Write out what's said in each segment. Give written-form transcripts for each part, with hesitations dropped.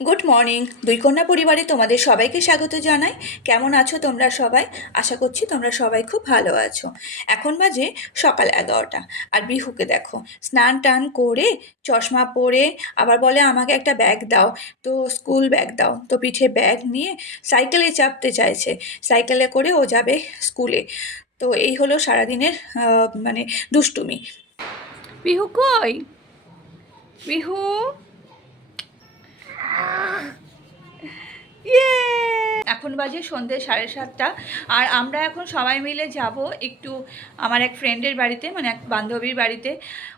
Good morning. দুই কন্যা পরিবারে তোমাদের সবাইকে স্বাগত জানাই। কেমন আছো তোমরা সবাই? আশা করছি তোমরা সবাই খুব ভালো আছো। এখন বাজে সকাল 11টা। আর বিহুকে দেখো স্নান টান করে চশমা পরে আবার বলে আমাকে একটা ব্যাগ দাও, তো স্কুল ব্যাগ দাও। তো পিঠে ব্যাগ নিয়ে সাইকেলে চাপতে চাইছে, সাইকেলে করে ও যাবে স্কুলে। তো এই হলো সারাদিনের মানে দুষ্টুমি। বিহু কই? বিহু ইয়ে, এখন বাজে সন্ধ্যে 7:30। আর আমরা এখন সবাই মিলে যাব একটু আমার এক ফ্রেন্ডের বাড়িতে, মানে এক বান্ধবীর বাড়িতে।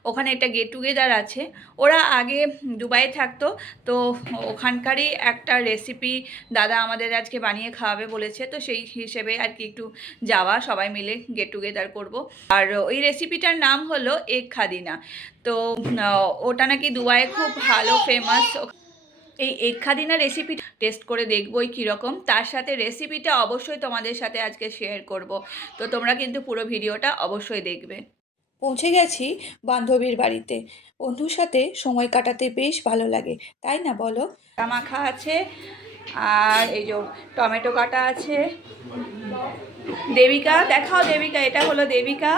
ওখানে একটা গেট টুগেদার আছে। ওরা আগে দুবাইয়ে থাকতো, তো ওখানকারই একটা রেসিপি দাদা আমাদের আজকে বানিয়ে খাওয়াবে বলেছে। তো সেই হিসেবে আর কি একটু যাওয়া, সবাই মিলে গেট টুগেদার করব। আর ওই রেসিপিটার নাম হলো এগ খাদিনা। তো ওটা নাকি দুবাইয়ে খুব ভালো ফেমাস। এই এগ খাদিনা রেসিপি টেস্ট করে দেখবই কীরকম, তার সাথে রেসিপিটা অবশ্যই তোমাদের সাথে আজকে শেয়ার করব। তো তোমরা কিন্তু পুরো ভিডিওটা অবশ্যই দেখবে। পৌঁছে গেছি বান্ধবীর বাড়িতে। বন্ধুর সাথে সময় কাটাতে বেশ ভালো লাগে, তাই না বলো? মাখা আছে, আর এই যে টমেটো কাটা আছে। দেবিকা দেখাও, দেবিকা, এটা হলো দেবিকা।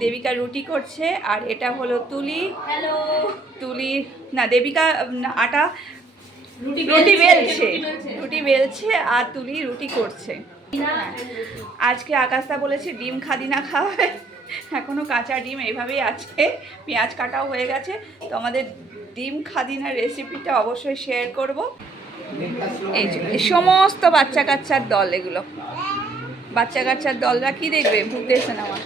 দেবিকা রুটি করছে। আর এটা হলো তুলি। হ্যালো। তুলি না, দেবিকা আটা রুটি বেলছে আর তুলি রুটি করছে। আজকে আকাশটা বলেছে ডিম খাদিনা খাওয়াবে। এখনো কাঁচা ডিম এইভাবেই আছে, পেঁয়াজ কাটাও হয়ে গেছে। তো আমাদের ডিম খাদিনার রেসিপিটা অবশ্যই শেয়ার করব। এই যে সমস্ত বাচ্চা কাচ্চার দল, এগুলো বাচ্চা কাচ্চার দলরা কি দেখবে, ভুগতেছে না আমার।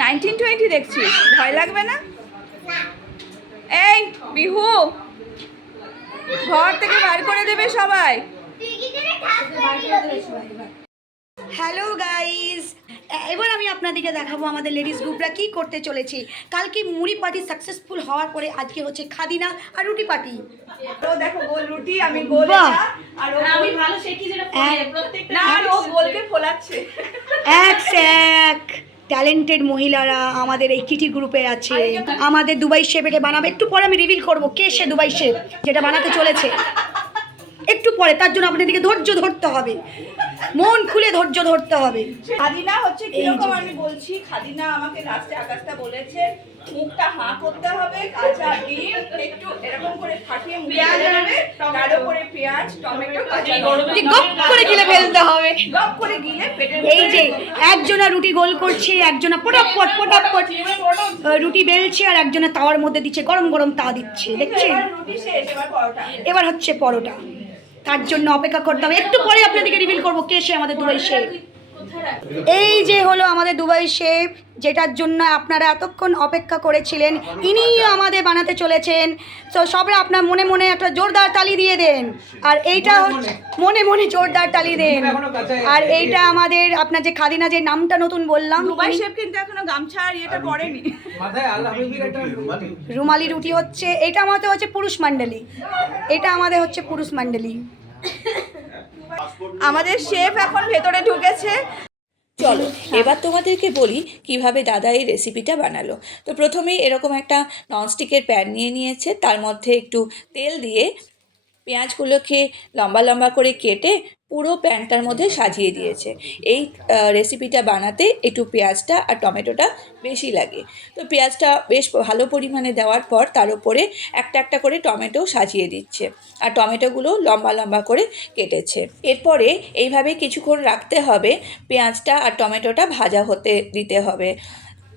1920 দেখছিস, ভয় লাগবে না? এই বিহু, ঘর থেকে বার করে দেবে সবাই। হ্যালো গাইস, এবার আমি আপনাদেরকে দেখাবো আমাদের লেডিস গ্রুপরা কি করতে চলেছি। কালকে মুড়ি পার্টি সাকসেসফুল হওয়ার পরে আজকে হচ্ছে খাদিনা আর রুটি পার্টি। তো দেখো গোল রুটি, আমি গোল আর আমি ভালো শেখি যেটা প্রত্যেকটা, না আর ও গোলকে ফোলাচ্ছে। এক ট্যালেন্টেড মহিলারা আমাদের এই কিটি গ্রুপে আছে। আমাদের দুবাই শেফ এটা বানাবে, একটু পরে আমি রিভিল করব কে সে দুবাই শেফ যেটা বানাতে চলেছে একটু পরে। তার জন্য আপনাদেরকে ধৈর্য ধরতে হবে, মন খুলে ধৈর্য ধরতে হবে। খাদিনা হচ্ছে কিরকম আমি বলছি। খাদিনা আমাকে লাস্টে আকাশটা বলেছে মুখটা হাঁ করতে হবে, কাঁচা ডিম একটু এরকম করে ফাটিয়ে মুখে দেবে, তার উপরে পেঁয়াজ টমেটো কাঁচা গপ করে গিলে ফেলতে হবে, গপ করে গিলে পেটের। এই যে একজনা রুটি গোল করছে, একজনা পটাপট পটাপট রুটি বেলছে, আর একজনা তাওয়ার মধ্যে দিচ্ছে, গরম গরম তাওয়া দিচ্ছে, দেখছেন? এবার হচ্ছে পরোটা। তার জন্য অপেক্ষা করতে হবে, একটু পরে আপনাদেরকে রিভিল করবো কে সে আমাদের দুবাই শেফ। এই যে হলো আমাদের দুবাই শেফ, যেটার জন্য আপনারা এতক্ষণ অপেক্ষা করেছিলেন, ইনিই আমাদের বানাতে চলেছেন। তো সবাই আপনার মনে মনে একটা জোরদার তালি দিয়ে দেন। আর এইটা মনে মনে জোরদার তালি দেন। আর এইটা আমাদের আপনার যে খাদিনা, যে নামটা নতুন বললাম, দুবাই শেফ কিন্তু এখনো গামছা আর এটা পরেনি। রুমালি রুটি হচ্ছে, এটা আমাদের হচ্ছে পুরুষ মণ্ডলী, এটা আমাদের হচ্ছে পুরুষ মণ্ডলী। আমাদের শেফ এখন ভেতরে ঢুকেছে। চলো এবার তোমাদেরকে বলি কিভাবে দাদা এই রেসিপিটা বানালো। তো প্রথমেই এরকম একটা ননস্টিকের প্যান নিয়ে নিয়েছে, তার মধ্যে একটু তেল দিয়ে পেঁয়াজগুলোকে লম্বা লম্বা করে কেটে পুরো প্যানটার মধ্যে সাজিয়ে দিয়েছে। এই রেসিপিটা বানাতে একটু পেঁয়াজটা আর টমেটোটা বেশি লাগে। তো পেঁয়াজটা বেশ ভালো পরিমাণে দেওয়ার পর তার উপরে একটা একটা করে টমেটো সাজিয়ে দিচ্ছে, আর টমেটোগুলো লম্বা লম্বা করে কেটেছে। এরপরে এইভাবে কিছুক্ষণ রাখতে হবে, পেঁয়াজটা আর টমেটোটা ভাজা হতে দিতে হবে।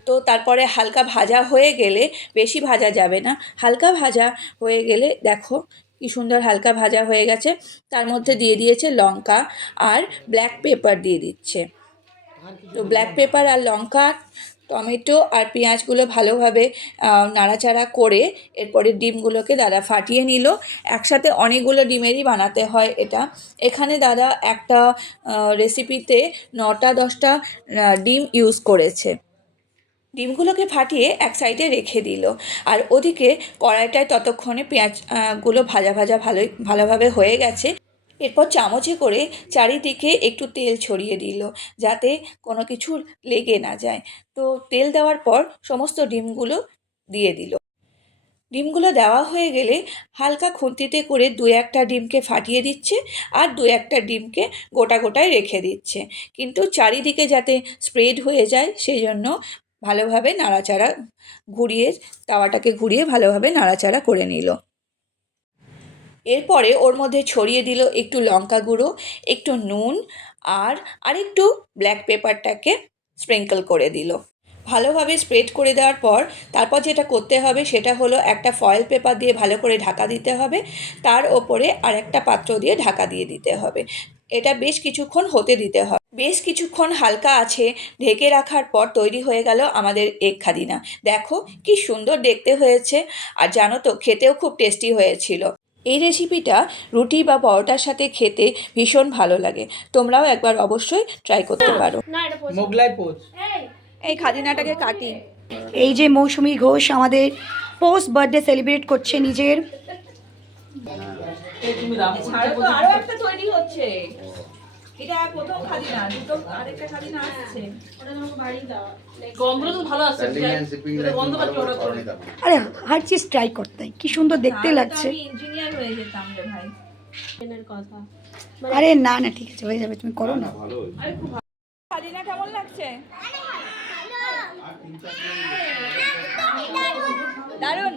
তো তারপরে হালকা ভাজা হয়ে গেলে, বেশি ভাজা যাবে না, হালকা ভাজা হয়ে গেলে দেখো কি সুন্দর হালকা ভাজা হয়ে গেছে। তার মধ্যে দিয়ে দিয়েছে লঙ্কা আর ব্ল্যাক পেপার দিয়ে দিচ্ছে। তো ব্ল্যাক পেপার আর লঙ্কা, টমেটো আর পেঁয়াজগুলো ভালোভাবে নাড়াচাড়া করে এরপরে ডিমগুলোকে দাদা ফাটিয়ে নিল। একসাথে অনেকগুলো ডিমেরই বানাতে হয় এটা। এখানে দাদা একটা রেসিপিতে 9টা 10টা ডিম ইউজ করেছে। ডিমগুলোকে ফাটিয়ে এক সাইডে রেখে দিল, আর ওদিকে কড়াইটায় ততক্ষণে পেঁয়াজগুলো ভালোভাবে হয়ে গেছে। এরপর চামচে করে চারিদিকে একটু তেল ছড়িয়ে দিল যাতে কোনো কিছু লেগে না যায়। তো তেল দেওয়ার পর সমস্ত ডিমগুলো দিয়ে দিল। ডিমগুলো দেওয়া হয়ে গেলে হালকা খুন্তিতে করে 2-1টা ডিমকে ফাটিয়ে দিচ্ছে আর 2-1টা ডিমকে গোটা গোটায় রেখে দিচ্ছে, কিন্তু চারিদিকে যাতে স্প্রেড হয়ে যায় সেই জন্য ভালোভাবে নাড়াচাড়া ঘুরিয়ে, তাওয়াটাকে ঘুরিয়ে ভালোভাবে নাড়াচাড়া করে নিল। এরপরে ওর মধ্যে ছড়িয়ে দিল একটু লঙ্কা গুঁড়ো, একটু নুন আর একটু ব্ল্যাক পেপারটাকে স্প্রিঙ্কল করে দিল। ভালোভাবে স্প্রেড করে দেওয়ার পর তারপর যেটা করতে হবে সেটা হলো একটা ফয়েল পেপার দিয়ে ভালো করে ঢাকা দিতে হবে, তার ওপরে আরেকটা পাত্র দিয়ে ঢাকা দিয়ে দিতে হবে। এটা বেশ কিছুক্ষণ হতে দিতে হবে। বেশ কিছুক্ষণ হালকা আছে ঢেকে রাখার পর তৈরি হয়ে গেল আমাদের এগ খাদিনা। দেখো কি সুন্দর দেখতে হয়েছে, আর জানো তো খেতেও খুব টেস্টি হয়েছিল। এই রেসিপিটা রুটি বা পরোটার সাথে খেতে ভীষণ ভালো লাগে, তোমরাও একবার অবশ্যই ট্রাই করতে পারো। মোগলাই পোচ। এই খাদিনাটাকে কাটি। এই যে মৌসুমী ঘোষ আমাদের পোস্ট বার্থডে সেলিব্রেট করছে নিজের। তুমি রাম আরো একটা তৈরি হচ্ছে, এটা প্রথম খাদিনা, দুটো আরেকটা খাদিনা আসছে। গন্ধটা তো ভালো আছে। গন্ধ পাচ্ছি ওটা করে। আরে হর চিজ ট্রাই করতে হয়, কি সুন্দর দেখতে লাগছে। আমি ইঞ্জিনিয়ার হয়ে যেতাম রে ভাই। আরে না না ঠিক আছে হয়ে যাবে, তুমি করো না। খাদিনা কেমন লাগছে? দারুণ,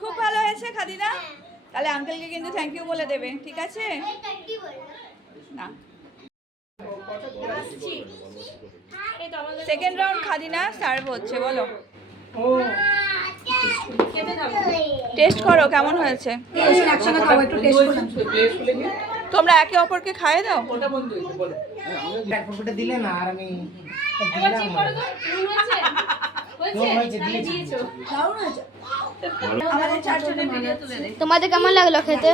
খুব ভালো হয়েছে খাদিনা। তাহলে আঙ্কেলকে কিন্তু থ্যাংক ইউ বলে দেবে, ঠিক আছে? না, সেকেন্ড রাউন্ড খাদিনা সার্ভ হচ্ছে, বলো টেস্ট করো কেমন হয়েছে। একসঙ্গে খাবো, একটু টেস্ট করলাম। তোমরা একে অপরকে খাইয়ে দাও। ওটা বন্ধ হয়েছে বলে। ফটোটা দিলে না আর আমি আমাদের চারজনের ভিডিও তুলে দে। তোমাদের কেমন লাগলো খেতে?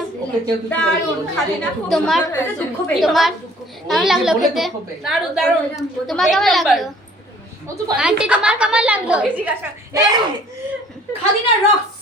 দারুণ, খাদিনা খুব তোমার তোমার কেমন লাগলো খেতে? দারুণ দারুণ। তোমার কেমন লাগলো? আন্টি তোমার কেমন লাগলো? জিজ্ঞাসা খাদিনা রক্স।